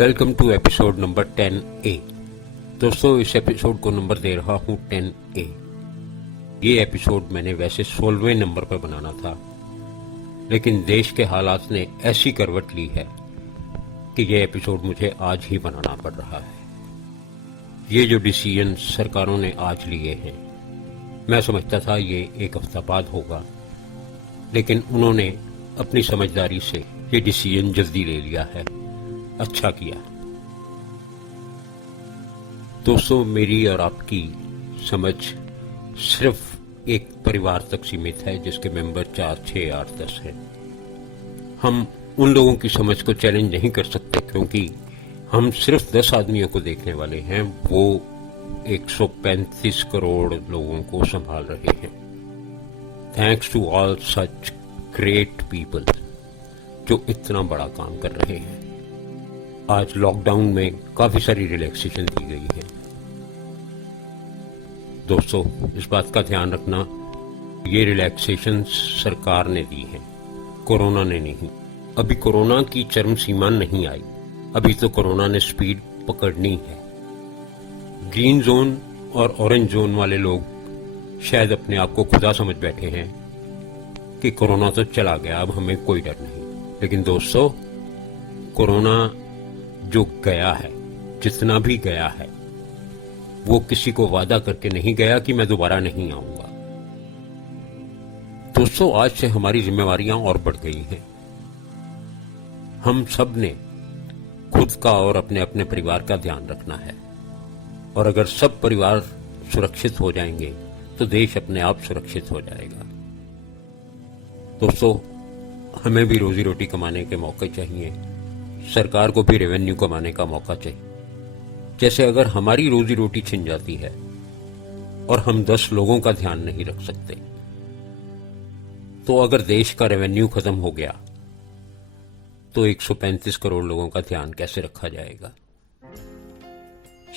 Welcome to episode number 10A। दोस्तों, इस episode को नंबर दे रहा हूं 10A। ये एपिसोड मैंने वैसे 16वें नंबर पर बनाना था, लेकिन देश के हालात ने ऐसी करवट ली है कि ये एपिसोड मुझे आज ही बनाना पड़ रहा है। ये जो डिसीजन सरकारों ने आज लिए हैं, मैं समझता था ये एक हफ्ता बाद होगा, लेकिन उन्होंने अपनी समझदारी से ये डिसीजन जल्दी ले लिया है। अच्छा किया। दोस्तों, मेरी और आपकी समझ सिर्फ एक परिवार तक सीमित है जिसके मेंबर 4, 6, 8, 10 हैं। हम उन लोगों की समझ को चैलेंज नहीं कर सकते क्योंकि हम सिर्फ 10 आदमियों को देखने वाले हैं, वो 135 करोड़ लोगों को संभाल रहे हैं। Thanks to all such great people जो इतना बड़ा काम कर रहे हैं। आज लॉकडाउन में काफी सारी रिलैक्सेशन दी गई है। दोस्तों, इस बात का ध्यान रखना, ये रिलैक्सेशन सरकार ने दी है, कोरोना ने नहीं। अभी कोरोना की चरम सीमा नहीं आई, अभी तो कोरोना ने स्पीड पकड़नी है। ग्रीन जोन और ऑरेंज जोन वाले लोग शायद अपने आप को खुदा समझ बैठे हैं कि कोरोना तो चला गया, अब हमें कोई डर नहीं। लेकिन दोस्तों, कोरोना जो गया है, जितना भी गया है, वो किसी को वादा करके नहीं गया कि मैं दोबारा नहीं आऊंगा। दोस्तों, आज से हमारी जिम्मेवारियां और बढ़ गई हैं। हम सब ने खुद का और अपने अपने परिवार का ध्यान रखना है, और अगर सब परिवार सुरक्षित हो जाएंगे तो देश अपने आप सुरक्षित हो जाएगा। दोस्तों, हमें भी रोजी रोटी कमाने के मौके चाहिए, सरकार को भी रेवेन्यू कमाने का मौका चाहिए। जैसे अगर हमारी रोजी रोटी छिन जाती है और हम 10 लोगों का ध्यान नहीं रख सकते, तो अगर देश का रेवेन्यू खत्म हो गया तो 135 करोड़ लोगों का ध्यान कैसे रखा जाएगा?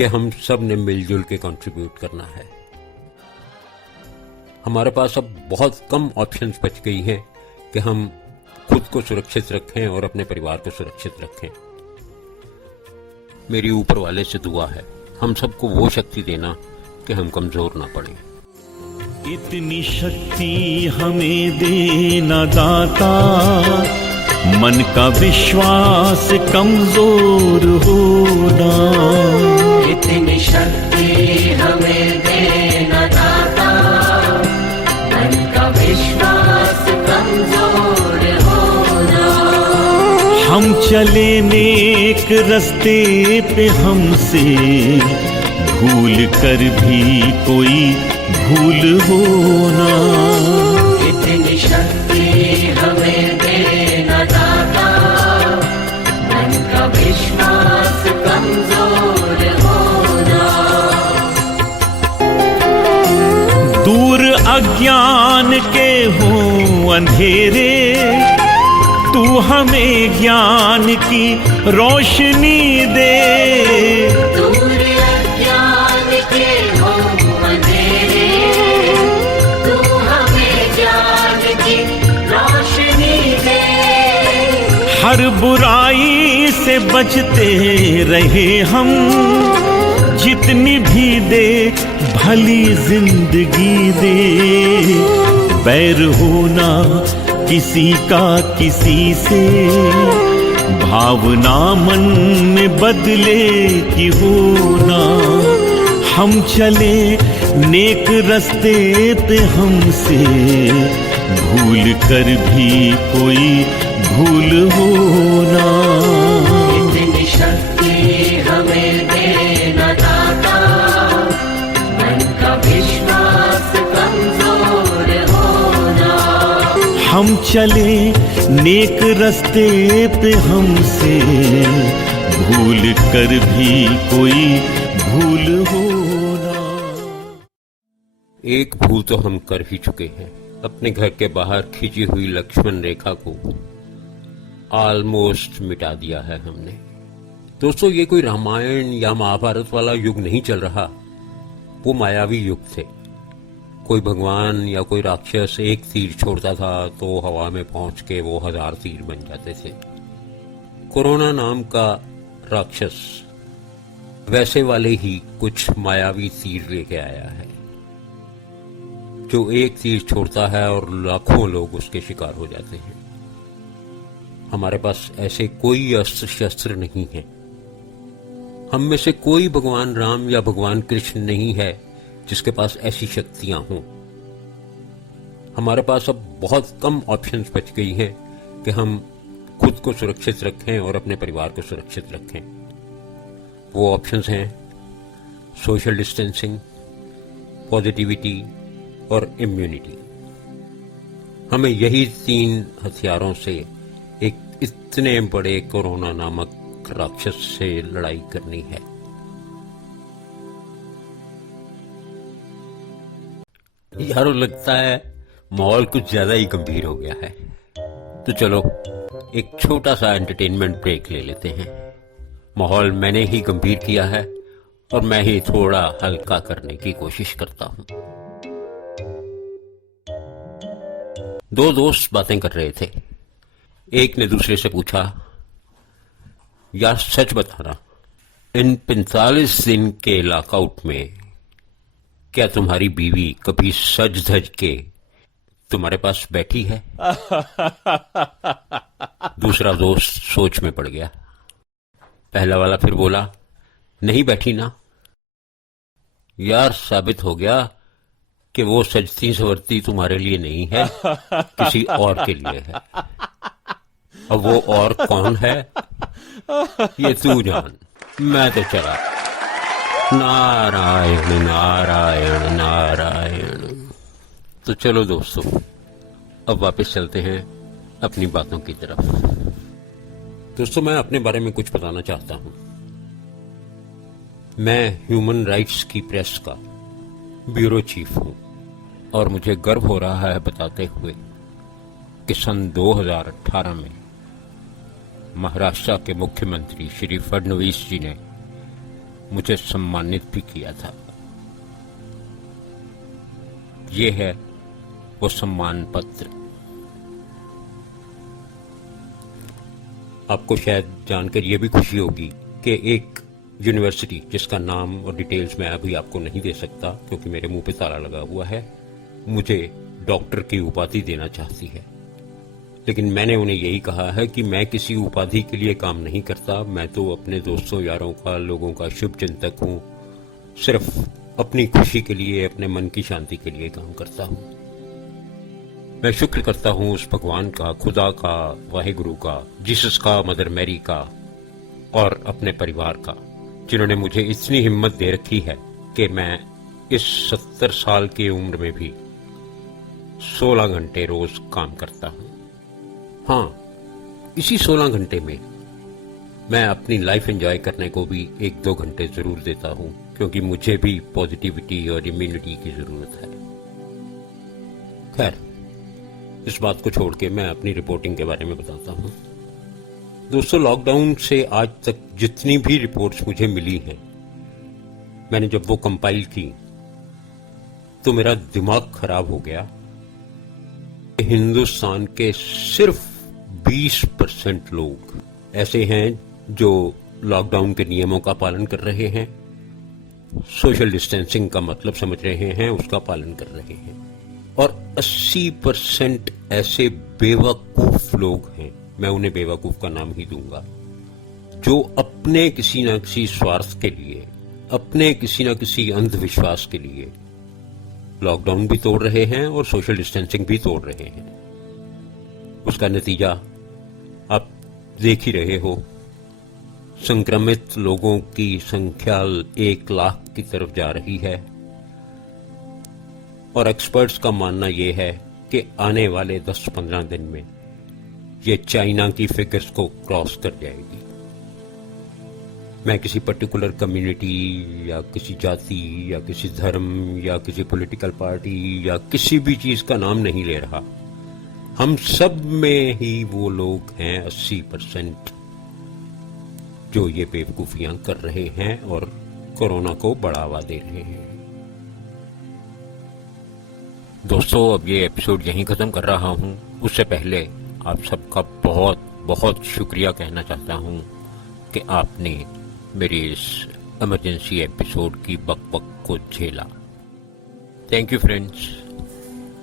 ये हम सब ने मिलजुल के कंट्रीब्यूट करना है। हमारे पास अब बहुत कम ऑप्शंस बच गई हैं कि हम खुद को सुरक्षित रखें और अपने परिवार को सुरक्षित रखें। मेरी ऊपर वाले से दुआ है, हम सबको वो शक्ति देना कि हम कमजोर ना पड़े। इतनी शक्ति हमें देना दाता, मन का विश्वास कमजोर होना। इतनी शक्ति हमें देना दाता, मन का विश्वास कमजोर होना। हम चले नेक रस्ते पे, हमसे भूल कर भी कोई भूल होना। इतनी शक्ति हमें देना दाता, मन का विश्वास कमजोर होना। दूर अज्ञान के हों अंधेरे, तू हमें ज्ञान की रोशनी दे। दूर अज्ञान के हों अंधेरे, तू हमें ज्ञान की रोशनी दे। हर बुराई से बचते रहे हम, जितनी भी दे भली जिंदगी दे। बैर होना किसी का किसी से, भावना मन में बदले की होना। हम चले नेक रस्ते पे, हमसे भूल कर भी कोई भूल होना। इतनी शक्ति हमें देना दाता, मन का विश्वास कमजोर होना। हम चले नेक रस्ते पे, हमसे भूल कर भी कोई भूल होना। एक भूल तो हम कर ही चुके हैं, अपने घर के बाहर खींची हुई लक्ष्मण रेखा को ऑलमोस्ट मिटा दिया है हमने। दोस्तों, ये कोई रामायण या महाभारत वाला युग नहीं चल रहा, वो मायावी युग थे। कोई भगवान या कोई राक्षस एक तीर छोड़ता था तो हवा में पहुंच के वो 1000 तीर बन जाते थे। कोरोना नाम का राक्षस वैसे वाले ही कुछ मायावी तीर लेके आया है, जो एक तीर छोड़ता है और लाखों लोग उसके शिकार हो जाते हैं। हमारे पास ऐसे कोई अस्त्र शस्त्र नहीं है। हम में से कोई भगवान राम या भगवान कृष्ण नहीं है जिसके पास ऐसी शक्तियां हों। हमारे पास अब बहुत कम ऑप्शंस बच गई हैं कि हम खुद को सुरक्षित रखें और अपने परिवार को सुरक्षित रखें। वो ऑप्शंस हैं सोशल डिस्टेंसिंग, पॉजिटिविटी और इम्यूनिटी। हमें यही 3 हथियारों से एक इतने बड़े कोरोना नामक राक्षस से लड़ाई करनी है। यारो, लगता है माहौल कुछ ज्यादा ही गंभीर हो गया है, तो चलो एक छोटा सा एंटरटेनमेंट ब्रेक ले लेते हैं। माहौल मैंने ही गंभीर किया है और मैं ही थोड़ा हल्का करने की कोशिश करता हूं। 2 दोस्त बातें कर रहे थे। एक ने दूसरे से पूछा, यार सच बताना, इन 45 दिन के लॉकआउट में क्या तुम्हारी बीवी कभी सज धज के तुम्हारे पास बैठी है? दूसरा दोस्त सोच में पड़ गया। पहला वाला फिर बोला, नहीं बैठी ना। यार, साबित हो गया कि वो सजती संवरती तुम्हारे लिए नहीं है, किसी और के लिए है। अब वो और कौन है ये तू जान, मैं तो चला। नारायण नारायण नारायण। तो चलो दोस्तों, अब वापस चलते हैं अपनी बातों की तरफ। दोस्तों, मैं अपने बारे में कुछ बताना चाहता हूं। मैं ह्यूमन राइट्स की प्रेस का ब्यूरो चीफ हूं और मुझे गर्व हो रहा है बताते हुए कि सन 2018 में महाराष्ट्र के मुख्यमंत्री श्री फडणवीस जी ने मुझे सम्मानित भी किया था। ये है वो सम्मान पत्र। आपको शायद जानकर यह भी खुशी होगी कि एक यूनिवर्सिटी, जिसका नाम और डिटेल्स मैं अभी आपको नहीं दे सकता क्योंकि मेरे मुंह पे ताला लगा हुआ है, मुझे डॉक्टर की उपाधि देना चाहती है। लेकिन मैंने उन्हें यही कहा है कि मैं किसी उपाधि के लिए काम नहीं करता। मैं तो अपने दोस्तों यारों का, लोगों का शुभ चिंतक हूं। सिर्फ अपनी खुशी के लिए, अपने मन की शांति के लिए काम करता हूं। मैं शुक्र करता हूं उस भगवान का, खुदा का, वाहिगुरु का, जीसस का, मदर मैरी का और अपने परिवार का, जिन्होंने मुझे इतनी हिम्मत दे रखी है कि मैं इस 70 साल की उम्र में भी 16 घंटे रोज काम करता हूं। हाँ, इसी 16 घंटे में मैं अपनी लाइफ एंजॉय करने को भी 1-2 घंटे जरूर देता हूं, क्योंकि मुझे भी पॉजिटिविटी और इम्यूनिटी की जरूरत है। खैर, इस बात को छोड़ के मैं अपनी रिपोर्टिंग के बारे में बताता हूं। दोस्तों, लॉकडाउन से आज तक जितनी भी रिपोर्ट्स मुझे मिली हैं, मैंने जब वो कंपाइल की तो मेरा दिमाग खराब हो गया। हिंदुस्तान के सिर्फ 20% लोग ऐसे हैं जो लॉकडाउन के नियमों का पालन कर रहे हैं, सोशल डिस्टेंसिंग का मतलब समझ रहे हैं, उसका पालन कर रहे हैं, और 80% ऐसे बेवकूफ लोग हैं, मैं उन्हें बेवकूफ का नाम ही दूंगा, जो अपने किसी न किसी स्वार्थ के लिए, अपने किसी न किसी अंधविश्वास के लिए लॉकडाउन भी तोड़ रहे हैं और सोशल डिस्टेंसिंग भी तोड़ रहे हैं। उसका नतीजा आप देख ही रहे हो। संक्रमित लोगों की संख्या 1 लाख की तरफ जा रही है और एक्सपर्ट्स का मानना यह है कि आने वाले 10-15 दिन में ये चाइना की फिगर्स को क्रॉस कर जाएगी। मैं किसी पर्टिकुलर कम्युनिटी या किसी जाति या किसी धर्म या किसी पॉलिटिकल पार्टी या किसी भी चीज का नाम नहीं ले रहा। हम सब में ही वो लोग हैं 80% जो ये बेवकूफियां कर रहे हैं और कोरोना को बढ़ावा दे रहे हैं। दोस्तों, अब ये एपिसोड यहीं खत्म कर रहा हूं। उससे पहले आप सबका बहुत बहुत शुक्रिया कहना चाहता हूं कि आपने मेरे इस इमरजेंसी एपिसोड की बकबक को झेला। Thank you friends,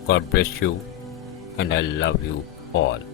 God bless you and I love you all.